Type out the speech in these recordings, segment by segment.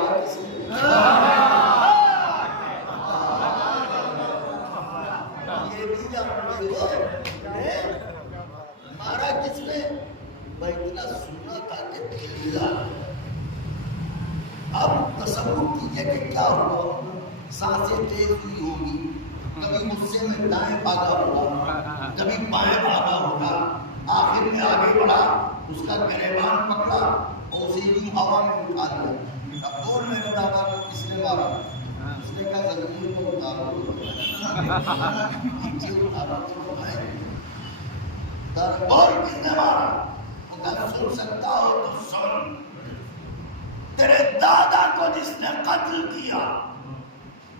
मारा किसने? ये भी जानते हो मारा किसने? मैं इतना सुना था कि दिल मिला। अब तसव्वुर कीजिए कि क्या हुआ, सांसें तेज हुई होगी, कभी गुस्से में दाएं भागा होगा, कभी बाएं भागा होगा, आखिर में आगे बढ़ा, उसका गिरेबान पकड़ा और उसे यूं हवा में उठा लिया। अब बोल मेरे दादा को किसने मारा? उसने कहा जमीन को उतारो, नीचे उतारो तो भाई बोल किसने मारा? वो कहा सुन सकता हो तो सुन, तेरे दादा को जिसने कत्ल किया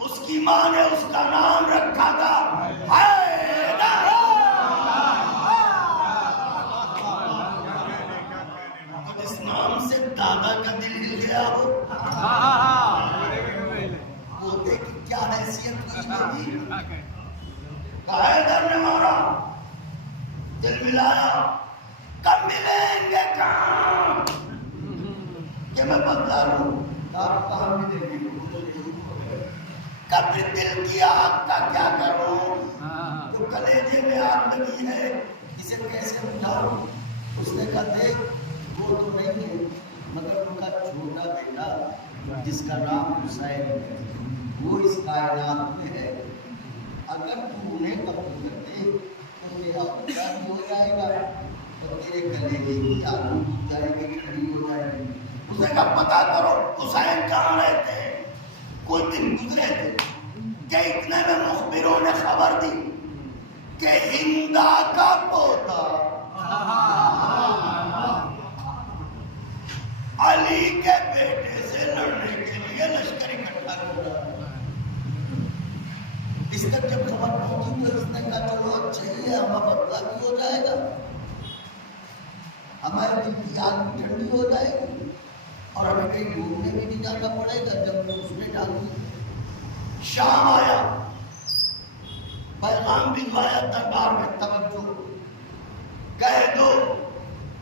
उसकी मां ने उसका नाम रखा था हैदर। तो जिस नाम से दादा का दिल हिल गया हो, वो देख क्या हैसियत हुई मेरी। हैदर ने मारा, दिल मिलाया, कब मिलेंगे कहाँ कि मैं बदला लूं? कहाँ मिलेंगे? कब्र दिल की आग का क्या करूं? तो कलेजे में आग लगी है, इसे कैसे बुझाऊं? उसने कहा देख वो तो नहीं है, मगर उनका छोटा बेटा जिसका नाम हुसैन है, वो इस कायनात में है। अगर तू उन्हें कबूल कर दे तो मेरा बेटा भी हो जाएगा और तेरे कलेजे की आग बुझ जाएगी, ठंडी हो जाएगी। उसने कहा पता करो हुसैन कहाँ रहते हैं। कुछ दिन गुजरे थे कि इतने में मुखबिरों ने खबर दी कि हिंदा का पोता अली के बेटे से लड़ने के लिए लश्कर इकट्ठा कर रहा है। इस तक जब खबर पहुंची तो इसने कहा चलो अच्छा ही है, हमारा बदला भी हो जाएगा, हमारे दिल की आग भी ठंडी हो जाएगी और हमें कहीं घूमने भी नहीं जाना पड़ेगा। जब उसने डाली शाम आया, पैगाम भिजवाया दरबार में, तवज्जो कह दो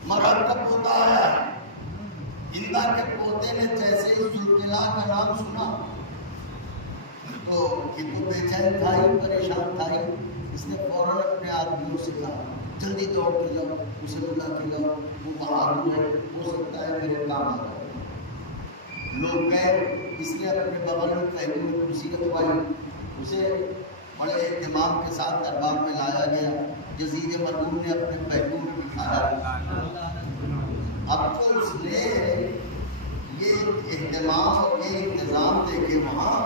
मरद का पोता आया है। हिंदा के पोते ने जैसे ही जुल्किला का नाम सुना तो ये तो बेचैन था ही, परेशान था ही। इसने फौरन अपने आदमियों से कहा जल्दी दौड़ के जाओ, उसे बुला के लाओ, वो बहादुर है, हो सकता है मेरे काम आ जाए। लोग गए, इसने अपने बगल में पहलू में कुर्सी रखवाई, उसे बड़े एहतमाम के साथ दरबार में लाया गया। जजीर मरहूम ने अपने पहलू में बिठाया। अब तो उसने ये एहतमाम और ये इंतज़ाम देखे वहाँ,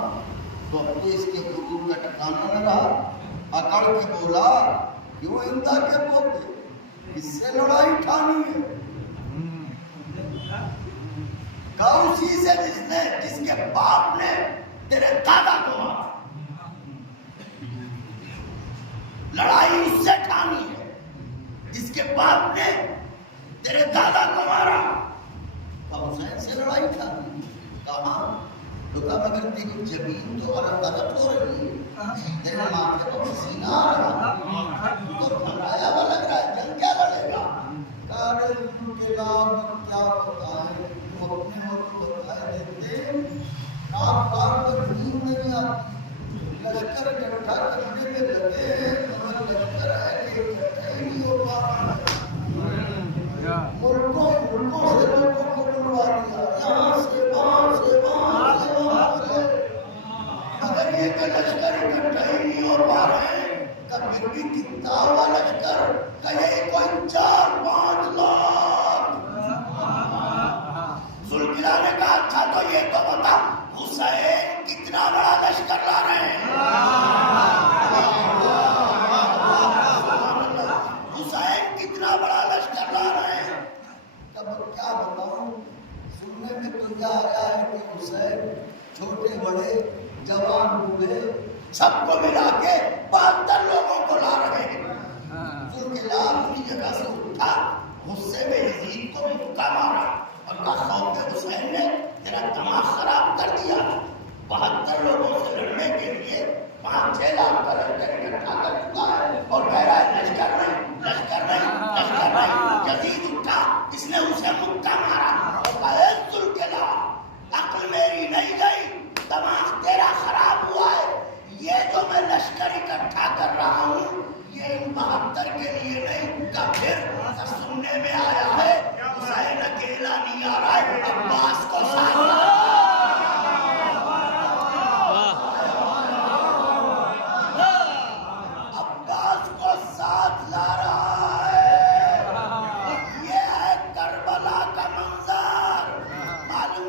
तो अब तो इसके गुरूर का ठिकाना न रहा। अकड़ के बोला क्यों हिंदा के पोते, इससे लड़ाई ठानी है? उसी से जिसके बाप ने तेरे दादा को मारा, लड़ाई उससे ठानी है जिसके बाप ने तेरे दादा को मारा। हुसैन से लड़ाई ठानी? कहा तो कहा मगर तेरी जमीन तो अलग हो रही है, तेरे माथे पर पसीना आ रहा, तो घबराया हुआ लग रहा है, जंग क्या लड़ेगा? कहा के नाम क्या होता है, अपने को बताए देते आप बार बार नींद नहीं आती, लश्कर इकट्ठा करने में लगे मगर लश्कर इकट्ठा ही नहीं हो पा रहा। मुल्कों से लोगों को बुलवा दिया, यहाँ से वहाँ से वहाँ से वहाँ से, मगर ये कि लश्कर इकट्ठा ही नहीं हो पा रहे। कभी भी कितना हुआ लश्कर? कहे कोई 4-5 लाख। जुल्किला ने कहा अच्छा तो ये तो बता हुसैन कितना बड़ा लश्कर ला रहे हैं? हुसैन कितना बड़ा लश्कर ला रहे हैं? तब क्या बताऊं, सुनने में तो यह आया है कि हुसैन छोटे बड़े जवान बूढ़े सबको मिला के 72 लोगों को ला रहे हैं। जुल्किला अपनी जगह से उठा, गुस्से में यजीद को मुक्का मारा और कहा हुसैन ने तेरा दिमाग खराब कर दिया। 72 लोगों से लड़ने के लिए 5-6 लाख का लश्कर इकट्ठा कर चुका है और कह रहा है लश्कर नहीं, लश्कर नहीं, लश्कर नहीं। यजीद उठा, इसने उसे मुक्का मारा और कहा जुल्किला अक्ल मेरी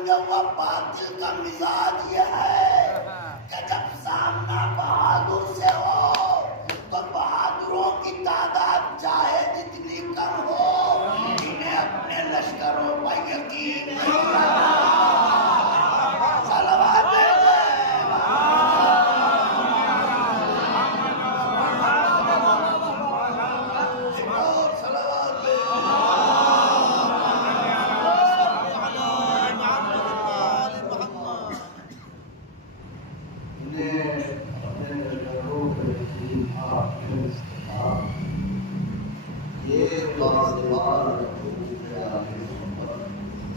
हुआ बातिल का मिजाज यह है कि जब सामना बहादुर से हो तो बहादुरों की तादाद चाहे जितनी कम हो, इन्हें अपने लश्करों पर यकीन नहीं आता। सलावत है। ये